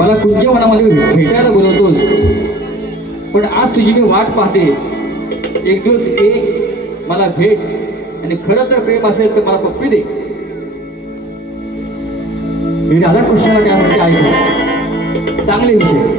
मला कुंजवनामध्ये भेटायला बोलवतोस, पण आज तुझी मी वाट पाहते. एक दिवस ये, मला भेट, आणि खरं जर प्रेम असेल तर मला पप्पी दे. मी राधाकृष्णाला काय म्हणते ऐकू. चांगले विषय.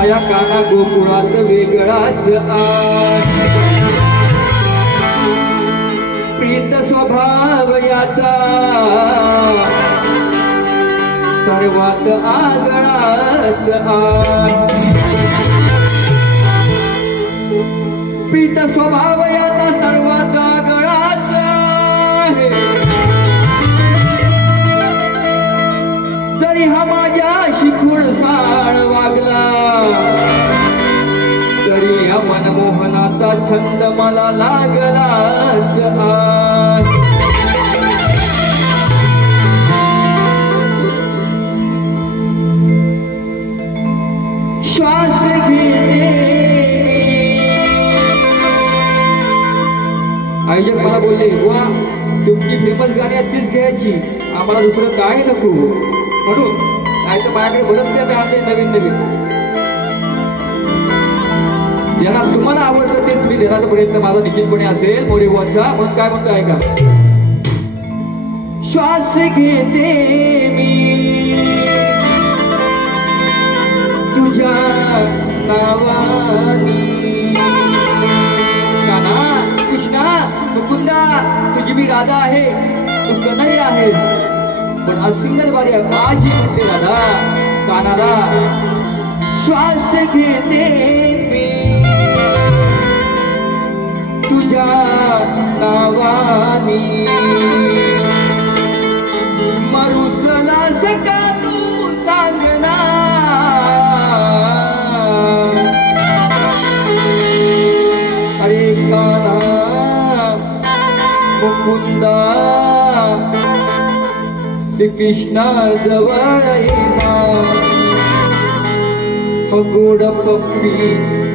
या काना गोकुळात वेगळाच प्रीत स्वभाव याचा सर्वात आगळाच प्रीत स्वभाव याचा सर्वात आगळाच आहे. जरी हा माझ्याशी खुळसाळ वागला तरी या मनमोहनाचा छंद मला लागलाच आहे. श्वास घेते आईजक मला बोलले, वा तुमची फेमस गाणी तीच घ्यायची, आम्हाला दुसरं काय नको. म्हणून नाही तर माझ्याकडे बरंच काय आणले नवीन नवीन. ज्यांना तुम्हाला आवडतं तेच मी देण्याचा प्रयत्न माझा निश्चितपणे असेल मोरेवाचा. म्हणून काय म्हणतो ऐका. श्वास घेते मी तुझ्या नावानी. काना कृष्णा मुकुंदा तुझी मी राधा आहे, तू कन्हैया आहेस. पण आज सिंगल बारी आज ही म्हणते राधा कानाला. श्वास घेते मी तुझ्या नावानी. मरुसलास का तू सांगना अरे काना मुकुंदा श्री कृष्णा जवळ येना. गोड पप्पी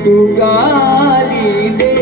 तू गाली दे.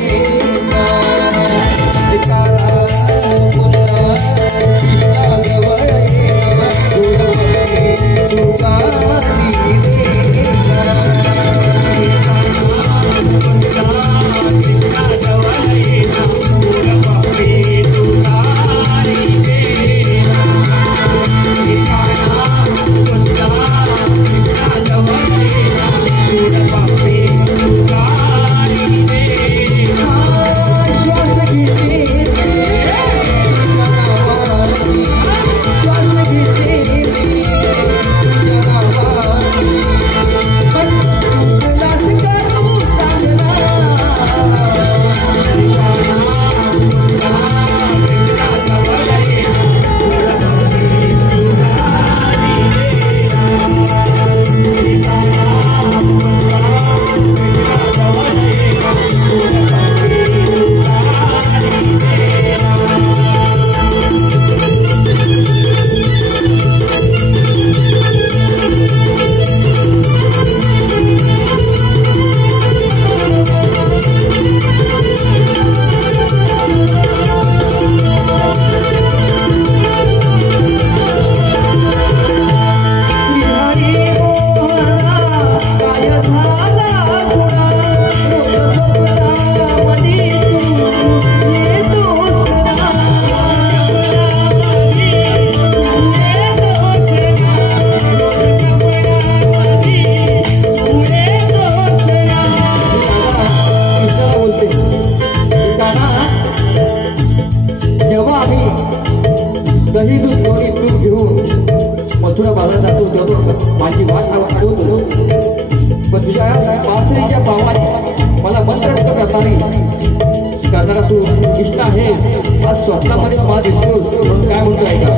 दही दूध थोडी तूप घेऊन मथुरा बाजारात जातो तेव्हा माझी वाट आठवतो. पण तुझ्या बासरीच्या भावाने मला मंत्र करणारा तू कृष्ण आहे. आज स्वप्नामध्ये मला दिसतो. काय म्हणतो ऐका.